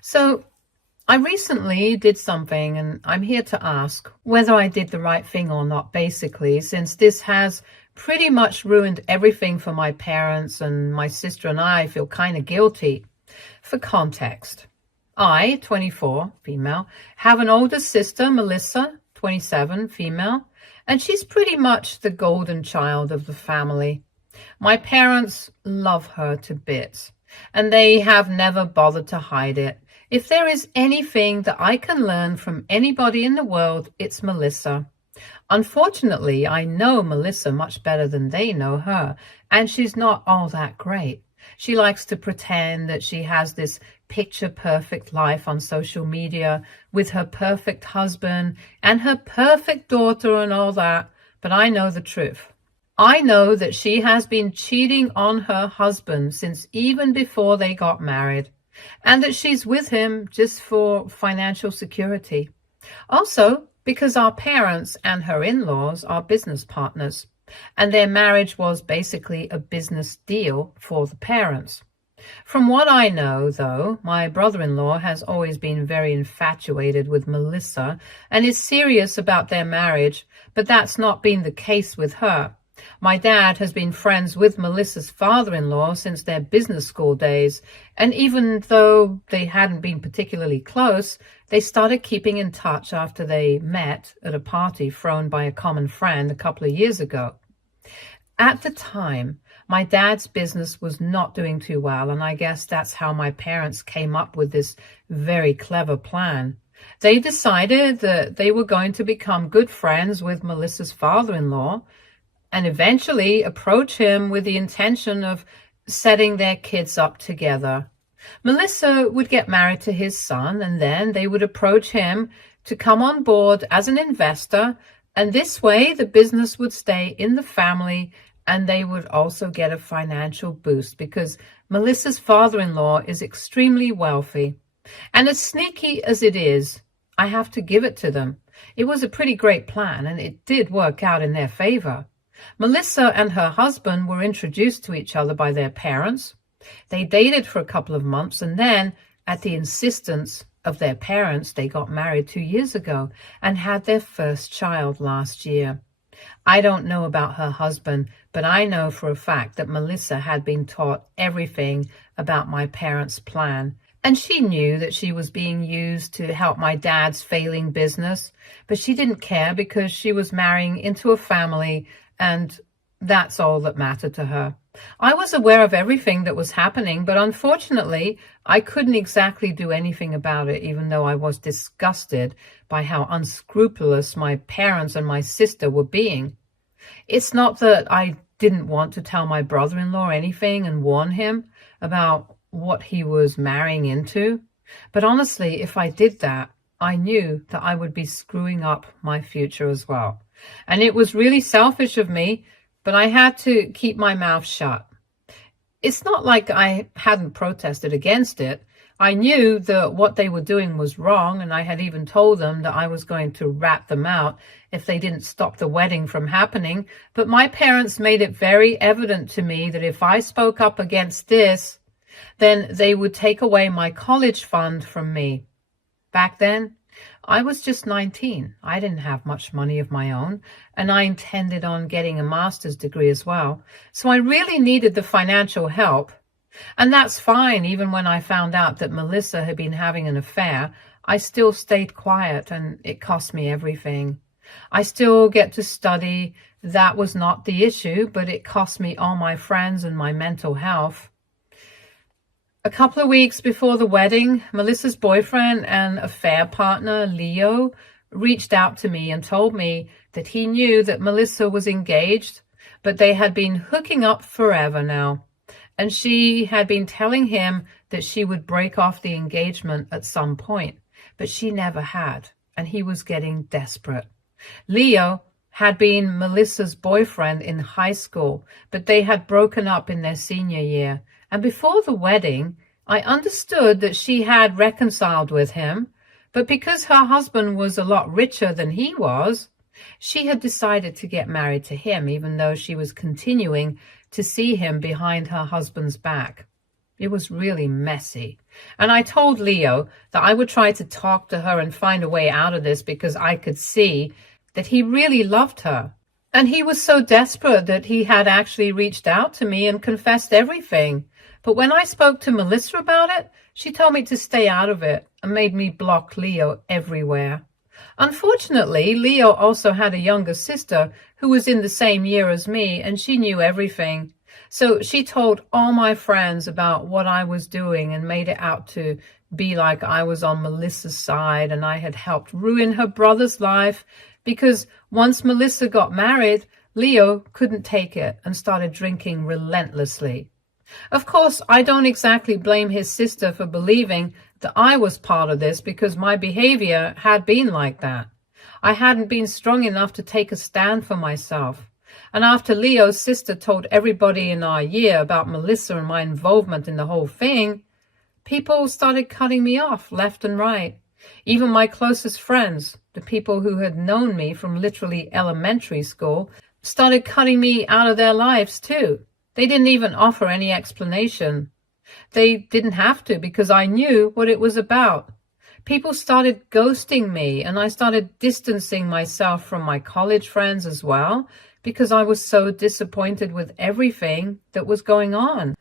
So I recently did something, and I'm here to ask whether I did the right thing or not, basically, since this has pretty much ruined everything for my parents, and my sister and I feel kind of guilty. For context, I, 24, female, have an older sister, Melissa, 27, female, and she's pretty much the golden child of the family. My parents love her to bits, and they have never bothered to hide it. If there is anything that I can learn from anybody in the world, it's Melissa. Unfortunately, I know Melissa much better than they know her, and she's not all that great. She likes to pretend that she has this picture-perfect life on social media with her perfect husband and her perfect daughter and all that, but I know the truth. I know that she has been cheating on her husband since even before they got married, and that she's with him just for financial security. Also, because our parents and her in-laws are business partners, and their marriage was basically a business deal for the parents. From what I know, though, my brother-in-law has always been very infatuated with Melissa and is serious about their marriage, but that's not been the case with her. My dad has been friends with Melissa's father-in-law since their business school days, and even though they hadn't been particularly close, they started keeping in touch after they met at a party thrown by a common friend a couple of years ago. At the time, my dad's business was not doing too well, and I guess that's how my parents came up with this very clever plan. They decided that they were going to become good friends with Melissa's father-in-law, and eventually approach him with the intention of setting their kids up together. Melissa would get married to his son, and then they would approach him to come on board as an investor, and this way the business would stay in the family, and they would also get a financial boost because Melissa's father-in-law is extremely wealthy. And as sneaky as it is, I have to give it to them. It was a pretty great plan, and it did work out in their favor. Melissa and her husband were introduced to each other by their parents. They dated for a couple of months, and then, at the insistence of their parents, they got married 2 years ago and had their first child last year. I don't know about her husband, but I know for a fact that Melissa had been taught everything about my parents' plan. And she knew that she was being used to help my dad's failing business, but she didn't care because she was marrying into a family, and that's all that mattered to her. I was aware of everything that was happening, but unfortunately, I couldn't exactly do anything about it, even though I was disgusted by how unscrupulous my parents and my sister were being. It's not that I didn't want to tell my brother-in-law anything and warn him about what he was marrying into, but honestly, if I did that, I knew that I would be screwing up my future as well. And it was really selfish of me, but I had to keep my mouth shut. It's not like I hadn't protested against it. I knew that what they were doing was wrong, and I had even told them that I was going to rat them out if they didn't stop the wedding from happening. But my parents made it very evident to me that if I spoke up against this, then they would take away my college fund from me. Back then, I was just 19. I didn't have much money of my own, and I intended on getting a master's degree as well. So I really needed the financial help. And that's fine. Even when I found out that Melissa had been having an affair, I still stayed quiet, and it cost me everything. I still get to study. That was not the issue, but it cost me all my friends and my mental health. A couple of weeks before the wedding, Melissa's boyfriend and affair partner, Leo, reached out to me and told me that he knew that Melissa was engaged, but they had been hooking up forever now. And she had been telling him that she would break off the engagement at some point, but she never had, and he was getting desperate. Leo had been Melissa's boyfriend in high school, but they had broken up in their senior year. And before the wedding, I understood that she had reconciled with him, but because her husband was a lot richer than he was, she had decided to get married to him, even though she was continuing to see him behind her husband's back. It was really messy. And I told Leo that I would try to talk to her and find a way out of this because I could see that he really loved her. And he was so desperate that he had actually reached out to me and confessed everything. But when I spoke to Melissa about it, she told me to stay out of it and made me block Leo everywhere. Unfortunately, Leo also had a younger sister who was in the same year as me, and she knew everything. So she told all my friends about what I was doing and made it out to be like I was on Melissa's side and I had helped ruin her brother's life because once Melissa got married, Leo couldn't take it and started drinking relentlessly. Of course, I don't exactly blame his sister for believing that I was part of this because my behavior had been like that. I hadn't been strong enough to take a stand for myself. And after Leo's sister told everybody in our year about Melissa and my involvement in the whole thing, people started cutting me off left and right. Even my closest friends, the people who had known me from literally elementary school, started cutting me out of their lives too. They didn't even offer any explanation. They didn't have to because I knew what it was about. People started ghosting me and I started distancing myself from my college friends as well because I was so disappointed with everything that was going on.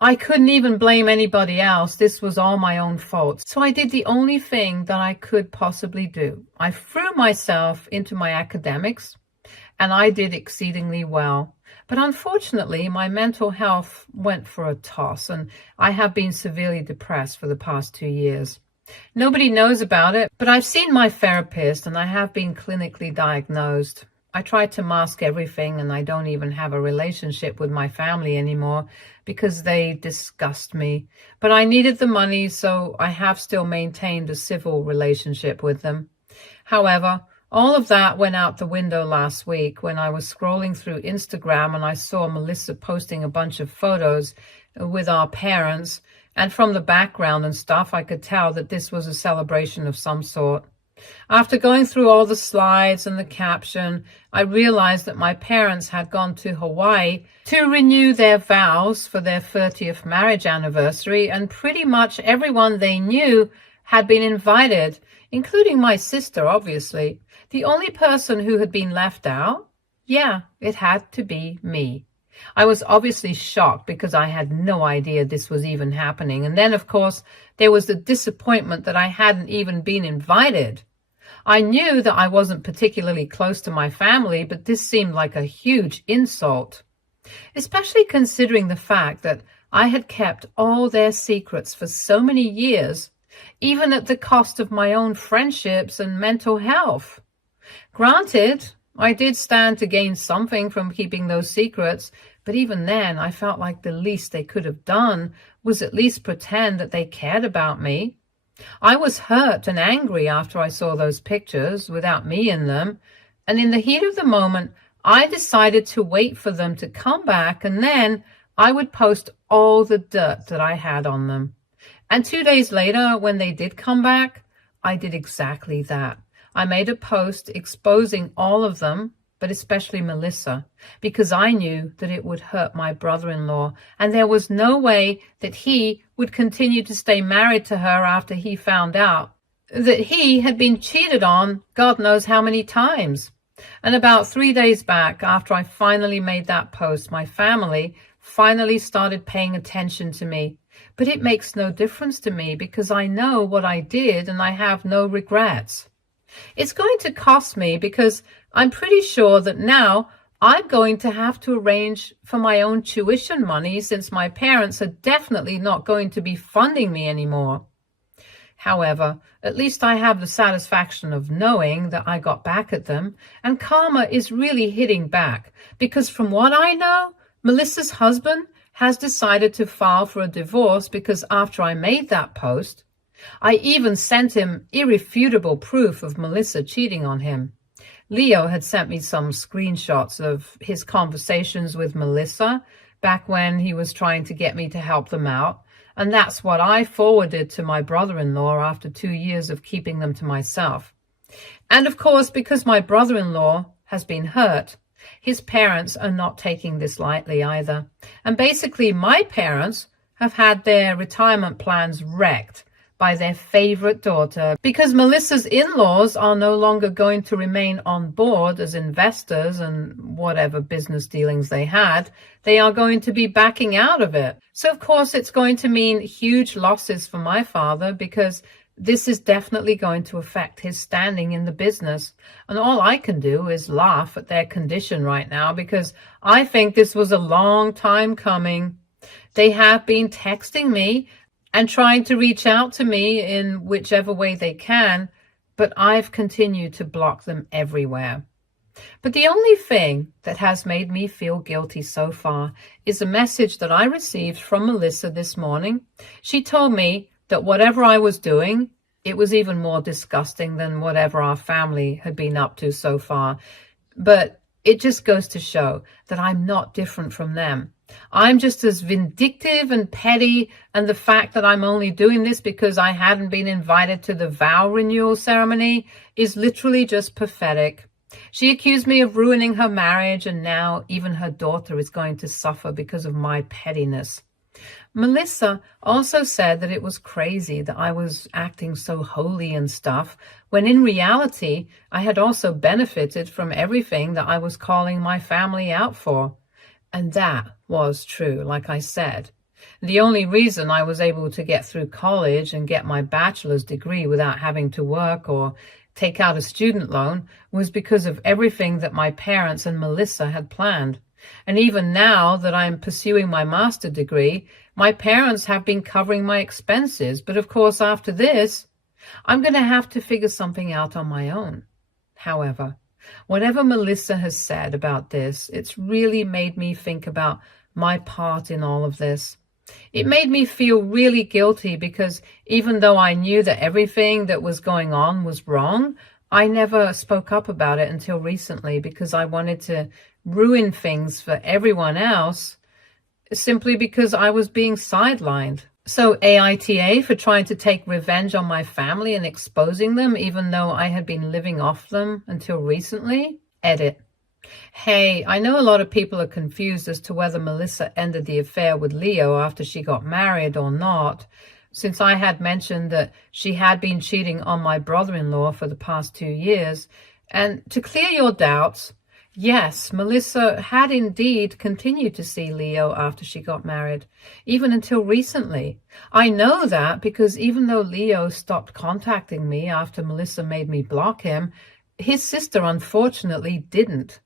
I couldn't even blame anybody else. This was all my own fault. So I did the only thing that I could possibly do. I threw myself into my academics and I did exceedingly well. But unfortunately, my mental health went for a toss and I have been severely depressed for the past 2 years. Nobody knows about it, but I've seen my therapist and I have been clinically diagnosed. I tried to mask everything and I don't even have a relationship with my family anymore because they disgust me. But I needed the money, so I have still maintained a civil relationship with them. However, all of that went out the window last week when I was scrolling through Instagram and I saw Melissa posting a bunch of photos with our parents. And from the background and stuff, I could tell that this was a celebration of some sort. After going through all the slides and the caption, I realized that my parents had gone to Hawaii to renew their vows for their 30th marriage anniversary, and pretty much everyone they knew had been invited, including my sister, obviously. The only person who had been left out? Yeah, it had to be me. I was obviously shocked because I had no idea this was even happening. And then, of course, there was the disappointment that I hadn't even been invited. I knew that I wasn't particularly close to my family, but this seemed like a huge insult, especially considering the fact that I had kept all their secrets for so many years, even at the cost of my own friendships and mental health. Granted, I did stand to gain something from keeping those secrets, but even then I felt like the least they could have done was at least pretend that they cared about me. I was hurt and angry after I saw those pictures without me in them, and in the heat of the moment, I decided to wait for them to come back, and then I would post all the dirt that I had on them. And 2 days later, when they did come back, I did exactly that. I made a post exposing all of them, but especially Melissa, because I knew that it would hurt my brother-in-law, and there was no way that he would continue to stay married to her after he found out that he had been cheated on God knows how many times. And about 3 days back, after I finally made that post, my family finally started paying attention to me. But it makes no difference to me because I know what I did and I have no regrets. It's going to cost me because I'm pretty sure that now I'm going to have to arrange for my own tuition money since my parents are definitely not going to be funding me anymore. However, at least I have the satisfaction of knowing that I got back at them, and karma is really hitting back because from what I know, Melissa's husband has decided to file for a divorce because after I made that post, I even sent him irrefutable proof of Melissa cheating on him. Leo had sent me some screenshots of his conversations with Melissa back when he was trying to get me to help them out, and that's what I forwarded to my brother-in-law after 2 years of keeping them to myself. And of course, because my brother-in-law has been hurt, his parents are not taking this lightly either. And basically, my parents have had their retirement plans wrecked by their favorite daughter because Melissa's in-laws are no longer going to remain on board as investors and whatever business dealings they had. They are going to be backing out of it. So of course it's going to mean huge losses for my father because this is definitely going to affect his standing in the business. And all I can do is laugh at their condition right now because I think this was a long time coming. They have been texting me and trying to reach out to me in whichever way they can, but I've continued to block them everywhere. But the only thing that has made me feel guilty so far is a message that I received from Melissa this morning. She told me that whatever I was doing, it was even more disgusting than whatever our family had been up to so far. But it just goes to show that I'm not different from them. I'm just as vindictive and petty, and the fact that I'm only doing this because I hadn't been invited to the vow renewal ceremony is literally just pathetic. She accused me of ruining her marriage, and now even her daughter is going to suffer because of my pettiness. Melissa also said that it was crazy that I was acting so holy and stuff, when in reality, I had also benefited from everything that I was calling my family out for. And that was true, like I said. The only reason I was able to get through college and get my bachelor's degree without having to work or take out a student loan was because of everything that my parents and Melissa had planned. And even now that I'm pursuing my master's degree, my parents have been covering my expenses. But of course, after this, I'm going to have to figure something out on my own. However, whatever Melissa has said about this, it's really made me think about my part in all of this. It made me feel really guilty because even though I knew that everything that was going on was wrong, I never spoke up about it until recently because I wanted to ruin things for everyone else simply because I was being sidelined. So AITA for trying to take revenge on my family and exposing them even though I had been living off them until recently? Edit. Hey, I know a lot of people are confused as to whether Melissa ended the affair with Leo after she got married or not, since I had mentioned that she had been cheating on my brother-in-law for the past 2 years. And to clear your doubts, yes, Melissa had indeed continued to see Leo after she got married, even until recently. I know that because even though Leo stopped contacting me after Melissa made me block him, his sister unfortunately didn't.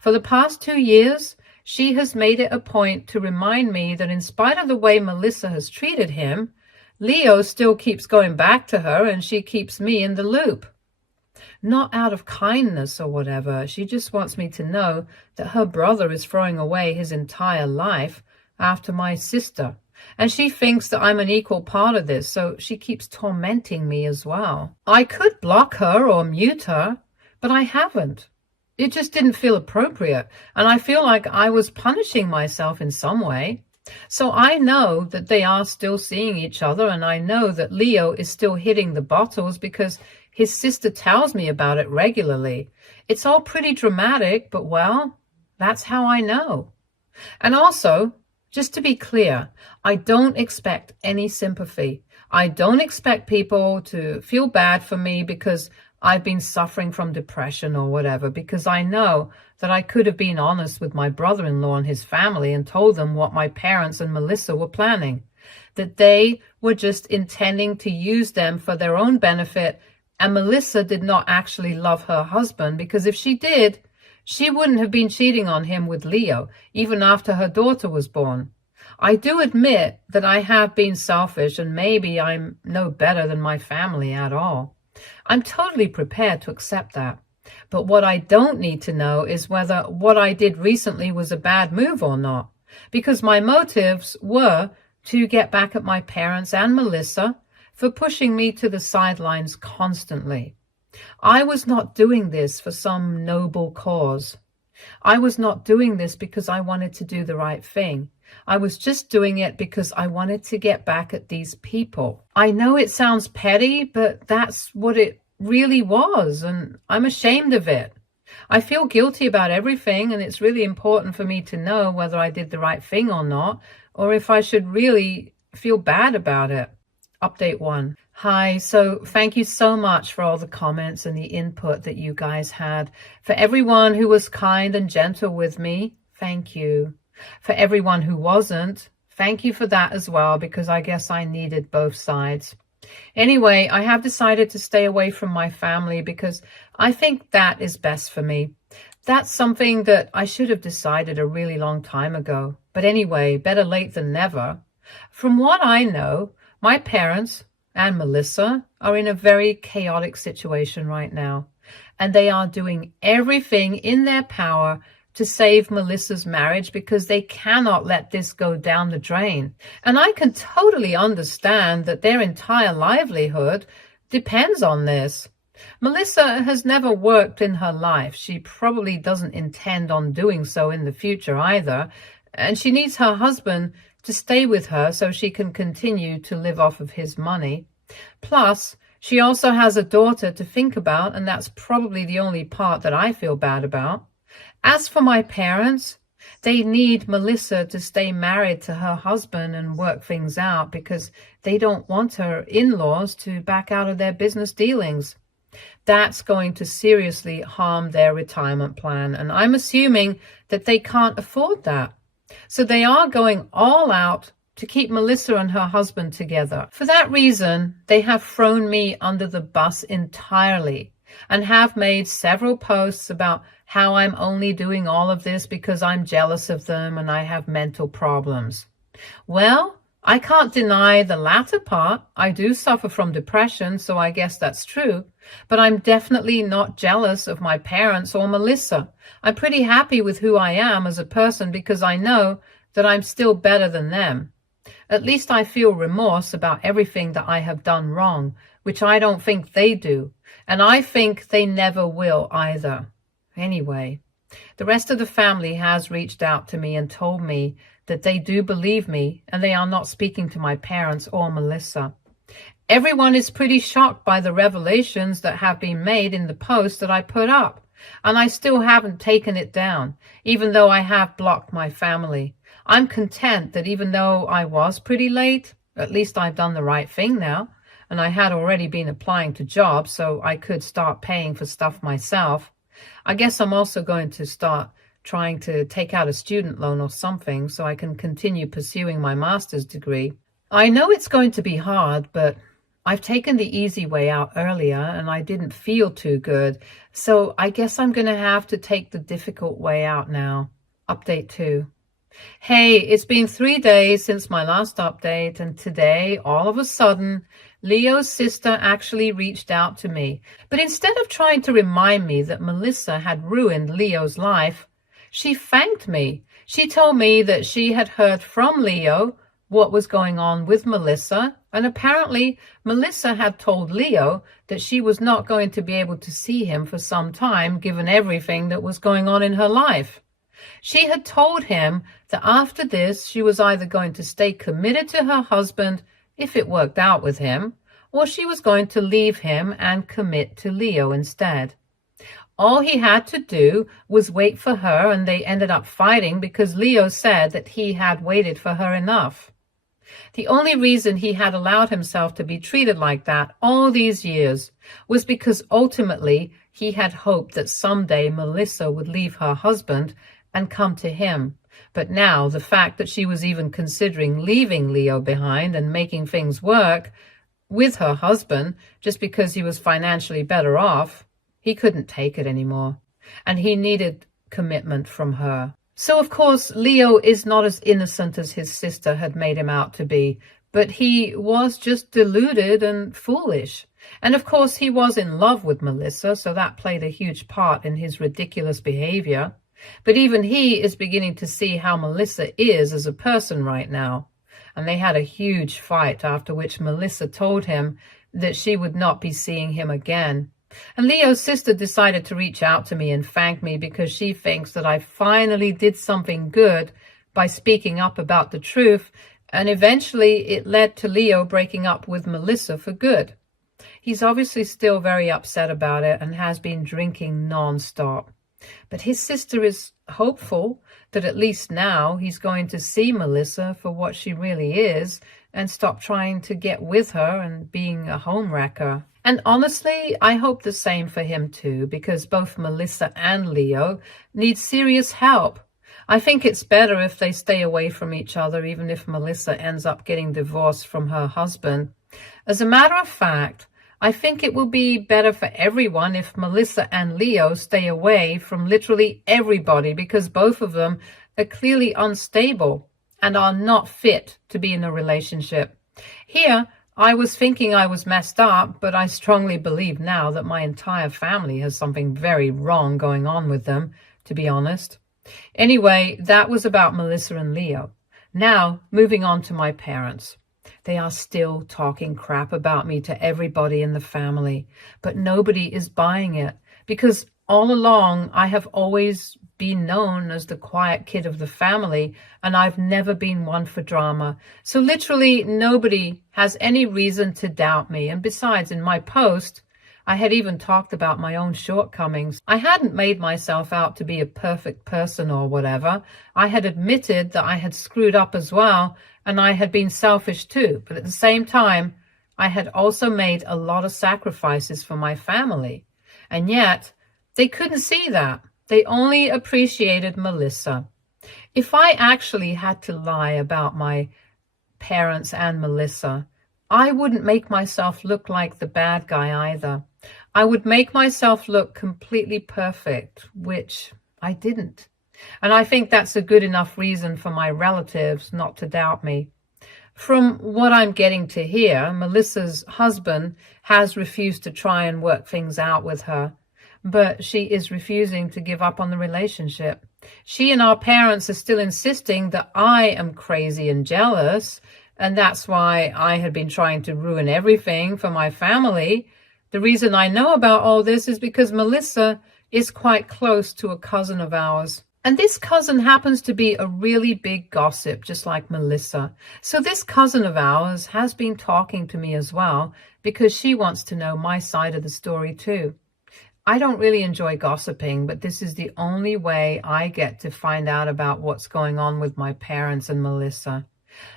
For the past 2 years, she has made it a point to remind me that in spite of the way Melissa has treated him, Leo still keeps going back to her and she keeps me in the loop. Not out of kindness or whatever, she just wants me to know that her brother is throwing away his entire life after my sister. And she thinks that I'm an equal part of this, so she keeps tormenting me as well. I could block her or mute her, but I haven't. It just didn't feel appropriate, and I feel like I was punishing myself in some way. So I know that they are still seeing each other, and I know that Leo is still hitting the bottles because his sister tells me about it regularly. It's all pretty dramatic, but well, that's how I know. And also, just to be clear, I don't expect any sympathy. I don't expect people to feel bad for me because I've been suffering from depression or whatever, because I know that I could have been honest with my brother-in-law and his family and told them what my parents and Melissa were planning, that they were just intending to use them for their own benefit, and Melissa did not actually love her husband, because if she did, she wouldn't have been cheating on him with Leo, even after her daughter was born. I do admit that I have been selfish, and maybe I'm no better than my family at all. I'm totally prepared to accept that. But what I don't need to know is whether what I did recently was a bad move or not, because my motives were to get back at my parents and Melissa for pushing me to the sidelines constantly. I was not doing this for some noble cause. I was not doing this because I wanted to do the right thing. I was just doing it because I wanted to get back at these people. I know it sounds petty, but that's what it really was, and I'm ashamed of it. I feel guilty about everything, and it's really important for me to know whether I did the right thing or not, or if I should really feel bad about it. Update 1. Hi, so thank you so much for all the comments and the input that you guys had. For everyone who was kind and gentle with me, thank you. For everyone who wasn't, thank you for that as well, because I guess I needed both sides. Anyway, I have decided to stay away from my family because I think that is best for me. That's something that I should have decided a really long time ago. But anyway, better late than never. From what I know, my parents and Melissa are in a very chaotic situation right now, and they are doing everything in their power to save Melissa's marriage because they cannot let this go down the drain. And I can totally understand that their entire livelihood depends on this. Melissa has never worked in her life. She probably doesn't intend on doing so in the future either, and she needs her husband to stay with her so she can continue to live off of his money. Plus, she also has a daughter to think about, and that's probably the only part that I feel bad about. As for my parents, they need Melissa to stay married to her husband and work things out because they don't want her in-laws to back out of their business dealings. That's going to seriously harm their retirement plan, and I'm assuming that they can't afford that. So they are going all out to keep Melissa and her husband together. For that reason, they have thrown me under the bus entirely and have made several posts about how I'm only doing all of this because I'm jealous of them and I have mental problems. Well, I can't deny the latter part. I do suffer from depression, so I guess that's true. But I'm definitely not jealous of my parents or Melissa. I'm pretty happy with who I am as a person because I know that I'm still better than them. At least I feel remorse about everything that I have done wrong, which I don't think they do. And I think they never will either. Anyway, the rest of the family has reached out to me and told me that they do believe me and they are not speaking to my parents or Melissa. Everyone is pretty shocked by the revelations that have been made in the post that I put up, and I still haven't taken it down, even though I have blocked my family. I'm content that even though I was pretty late, at least I've done the right thing now, and I had already been applying to jobs so I could start paying for stuff myself. I guess I'm also going to start trying to take out a student loan or something so I can continue pursuing my master's degree. I know it's going to be hard, but I've taken the easy way out earlier and I didn't feel too good, so I guess I'm going to have to take the difficult way out now. Update 2. Hey, it's been 3 days since my last update, and today, all of a sudden, Leo's sister actually reached out to me. But instead of trying to remind me that Melissa had ruined Leo's life, she thanked me. She told me that she had heard from Leo what was going on with Melissa, and apparently Melissa had told Leo that she was not going to be able to see him for some time given everything that was going on in her life. She had told him that after this she was either going to stay committed to her husband if it worked out with him, or she was going to leave him and commit to Leo instead. All he had to do was wait for her, and they ended up fighting because Leo said that he had waited for her enough. The only reason he had allowed himself to be treated like that all these years was because ultimately he had hoped that someday Melissa would leave her husband and come to him. But now the fact that she was even considering leaving Leo behind and making things work with her husband just because he was financially better off, he couldn't take it anymore. And he needed commitment from her. So, of course, Leo is not as innocent as his sister had made him out to be, but he was just deluded and foolish. And, of course, he was in love with Melissa, so that played a huge part in his ridiculous behavior. But even he is beginning to see how Melissa is as a person right now. And they had a huge fight, after which Melissa told him that she would not be seeing him again. And Leo's sister decided to reach out to me and thank me because she thinks that I finally did something good by speaking up about the truth, and eventually it led to Leo breaking up with Melissa for good. He's obviously still very upset about it and has been drinking non-stop. But his sister is hopeful that at least now he's going to see Melissa for what she really is and stop trying to get with her and being a homewrecker. And honestly, I hope the same for him too, because both Melissa and Leo need serious help. I think it's better if they stay away from each other, even if Melissa ends up getting divorced from her husband. As a matter of fact, I think it will be better for everyone if Melissa and Leo stay away from literally everybody, because both of them are clearly unstable and are not fit to be in a relationship. Here, I was thinking I was messed up, but I strongly believe now that my entire family has something very wrong going on with them, to be honest. Anyway, that was about Melissa and Leo. Now, moving on to my parents. They are still talking crap about me to everybody in the family, but nobody is buying it, because all along I have always been known as the quiet kid of the family, and I've never been one for drama. So literally nobody has any reason to doubt me. And besides, in my post, I had even talked about my own shortcomings. I hadn't made myself out to be a perfect person or whatever. I had admitted that I had screwed up as well, and I had been selfish too. But at the same time, I had also made a lot of sacrifices for my family. And yet, they couldn't see that. They only appreciated Melissa. If I actually had to lie about my parents and Melissa, I wouldn't make myself look like the bad guy either. I would make myself look completely perfect, which I didn't. And I think that's a good enough reason for my relatives not to doubt me. From what I'm getting to hear, Melissa's husband has refused to try and work things out with her, but she is refusing to give up on the relationship. She and our parents are still insisting that I am crazy and jealous, and that's why I had been trying to ruin everything for my family. The reason I know about all this is because Melissa is quite close to a cousin of ours. And this cousin happens to be a really big gossip, just like Melissa. So this cousin of ours has been talking to me as well, because she wants to know my side of the story too. I don't really enjoy gossiping, but this is the only way I get to find out about what's going on with my parents and Melissa.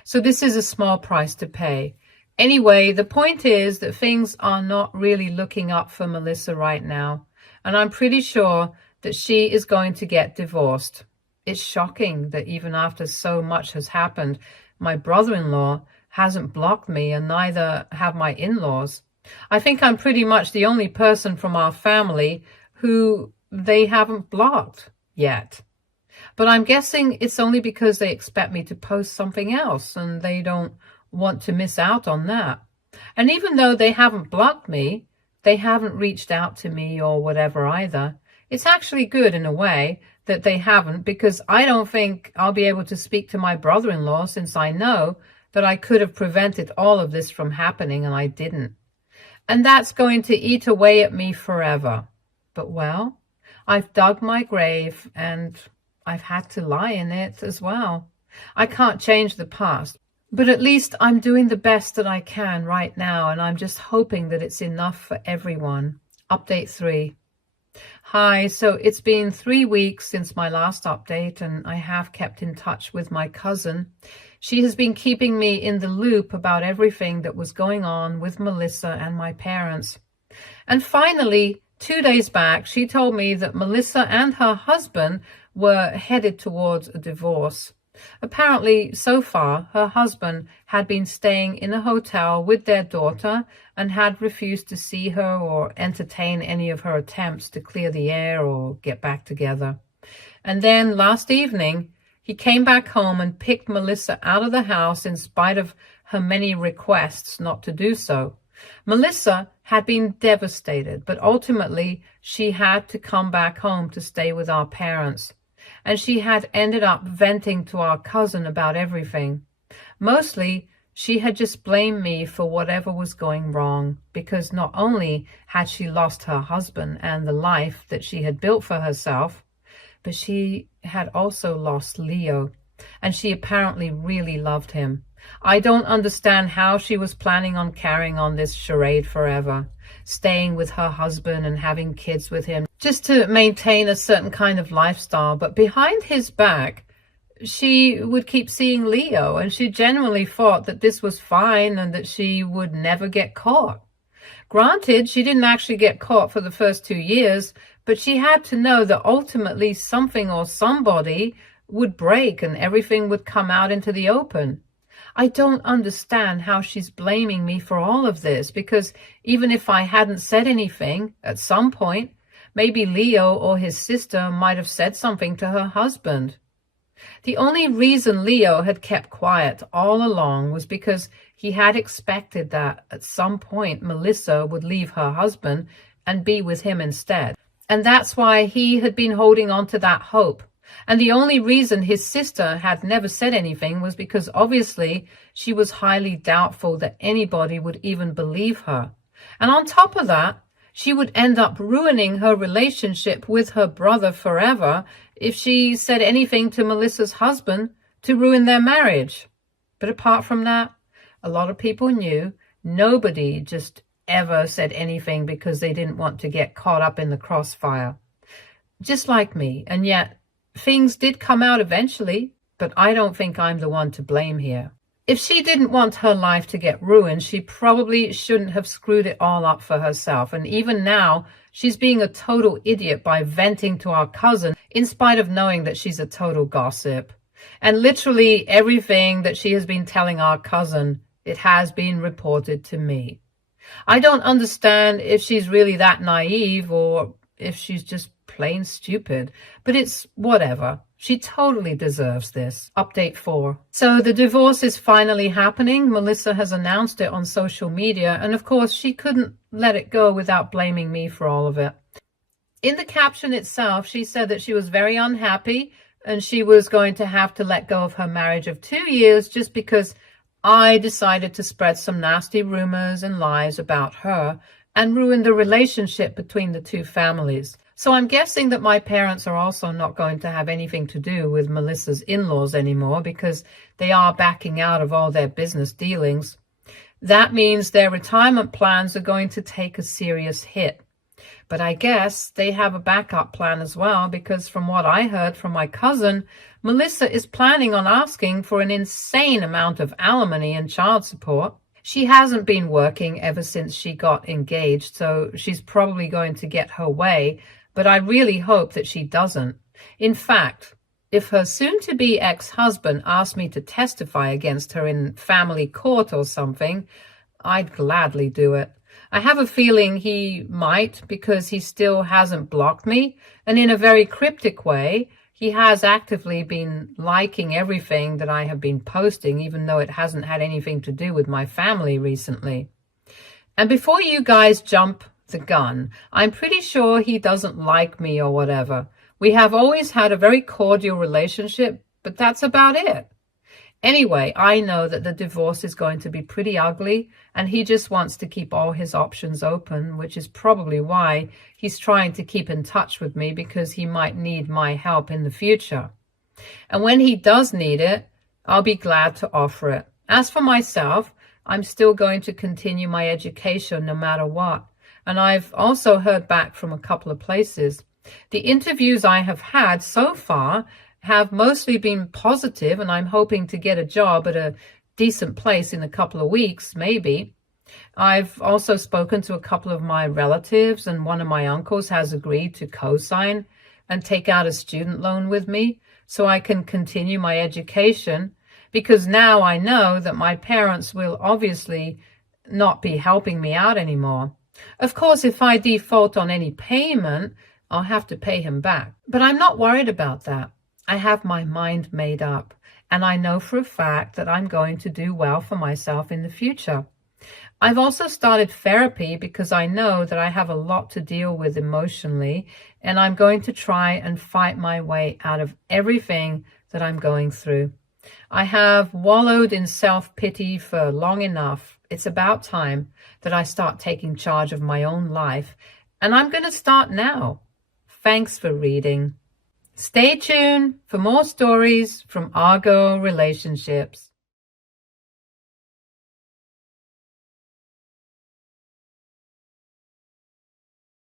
So this is a small price to pay. Anyway, the point is that things are not really looking up for Melissa right now. And I'm pretty sure that she is going to get divorced. It's shocking that even after so much has happened, my brother-in-law hasn't blocked me, and neither have my in-laws. I think I'm pretty much the only person from our family who they haven't blocked yet. But I'm guessing it's only because they expect me to post something else and they don't want to miss out on that. And even though they haven't blocked me, they haven't reached out to me or whatever either. It's actually good in a way that they haven't, because I don't think I'll be able to speak to my brother-in-law, since I know that I could have prevented all of this from happening and I didn't. And that's going to eat away at me forever. But well, I've dug my grave and I've had to lie in it as well. I can't change the past, but at least I'm doing the best that I can right now, and I'm just hoping that it's enough for everyone. Update 3. Hi, so it's been 3 weeks since my last update, and I have kept in touch with my cousin. She has been keeping me in the loop about everything that was going on with Melissa and my parents. And finally, 2 days back, she told me that Melissa and her husband were headed towards a divorce. Apparently, so far, her husband had been staying in a hotel with their daughter and had refused to see her or entertain any of her attempts to clear the air or get back together. And then last evening, he came back home and picked Melissa out of the house in spite of her many requests not to do so. Melissa had been devastated, but ultimately she had to come back home to stay with our parents. And she had ended up venting to our cousin about everything. Mostly, she had just blamed me for whatever was going wrong, because not only had she lost her husband and the life that she had built for herself, but she had also lost Leo, and she apparently really loved him. I don't understand how she was planning on carrying on this charade forever, staying with her husband and having kids with him, just to maintain a certain kind of lifestyle. But behind his back, she would keep seeing Leo, and she genuinely thought that this was fine and that she would never get caught. Granted, she didn't actually get caught for the first 2 years, but she had to know that ultimately something or somebody would break and everything would come out into the open. I don't understand how she's blaming me for all of this, because even if I hadn't said anything, at some point, maybe Leo or his sister might have said something to her husband. The only reason Leo had kept quiet all along was because he had expected that at some point Melissa would leave her husband and be with him instead. And that's why he had been holding on to that hope. And the only reason his sister had never said anything was because obviously she was highly doubtful that anybody would even believe her. And on top of that, she would end up ruining her relationship with her brother forever if she said anything to Melissa's husband to ruin their marriage. But apart from that, a lot of people knew nobody just ever said anything because they didn't want to get caught up in the crossfire. Just like me. And yet, things did come out eventually, but I don't think I'm the one to blame here. If she didn't want her life to get ruined, she probably shouldn't have screwed it all up for herself. And even now, she's being a total idiot by venting to our cousin, in spite of knowing that she's a total gossip. And literally everything that she has been telling our cousin, it has been reported to me. I don't understand if she's really that naive or if she's just plain stupid, but it's whatever. She totally deserves this. Update 4. So the divorce is finally happening. Melissa has announced it on social media, and of course she couldn't let it go without blaming me for all of it. In the caption itself, she said that she was very unhappy and she was going to have to let go of her marriage of 2 years just because I decided to spread some nasty rumors and lies about her and ruin the relationship between the two families. So I'm guessing that my parents are also not going to have anything to do with Melissa's in-laws anymore because they are backing out of all their business dealings. That means their retirement plans are going to take a serious hit. But I guess they have a backup plan as well, because from what I heard from my cousin, Melissa is planning on asking for an insane amount of alimony and child support. She hasn't been working ever since she got engaged, so she's probably going to get her way, but I really hope that she doesn't. In fact, if her soon-to-be ex-husband asked me to testify against her in family court or something, I'd gladly do it. I have a feeling he might, because he still hasn't blocked me, and in a very cryptic way, he has actively been liking everything that I have been posting, even though it hasn't had anything to do with my family recently. And before you guys jump the gun, I'm pretty sure he doesn't like me or whatever. We have always had a very cordial relationship, but that's about it. Anyway, I know that the divorce is going to be pretty ugly, and he just wants to keep all his options open, which is probably why he's trying to keep in touch with me, because he might need my help in the future. And when he does need it, I'll be glad to offer it. As for myself, I'm still going to continue my education no matter what. And I've also heard back from a couple of places. The interviews I have had so far have mostly been positive, and I'm hoping to get a job at a decent place in a couple of weeks, maybe. I've also spoken to a couple of my relatives, and one of my uncles has agreed to co-sign and take out a student loan with me so I can continue my education, because now I know that my parents will obviously not be helping me out anymore. Of course, if I default on any payment, I'll have to pay him back. But I'm not worried about that. I have my mind made up, and I know for a fact that I'm going to do well for myself in the future. I've also started therapy because I know that I have a lot to deal with emotionally, and I'm going to try and fight my way out of everything that I'm going through. I have wallowed in self-pity for long enough. It's about time that I start taking charge of my own life, and I'm going to start now. Thanks for reading. Stay tuned for more stories from Argo Relationships.